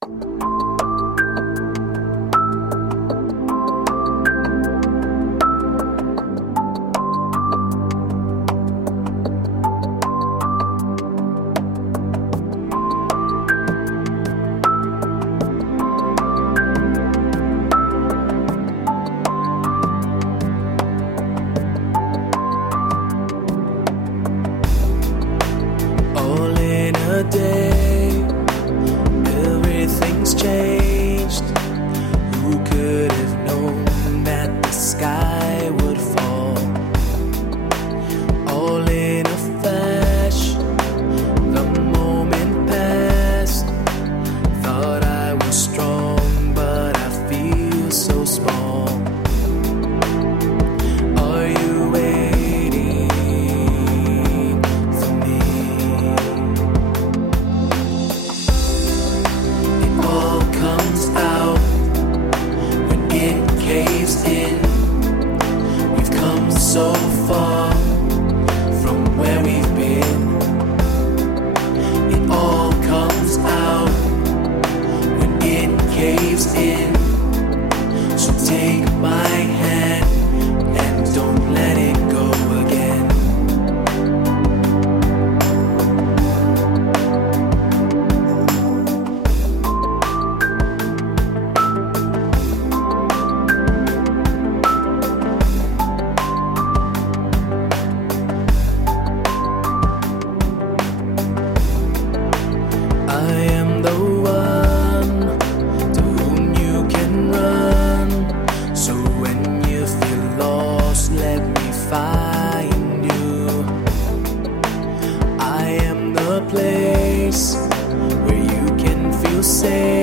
All in a day, everything's changed. Who could have known that the sky would fall? All in a flash, the moment passed. Thought I was strong, but I feel so small. Are you waiting for me? It all comes out when it caves in. We've come so far from where we've been. It all comes out when it caves in. So take my hand and don't let it go again. I am the one to whom you can run. So when you feel lost, let me find you. I am the place where you can feel safe.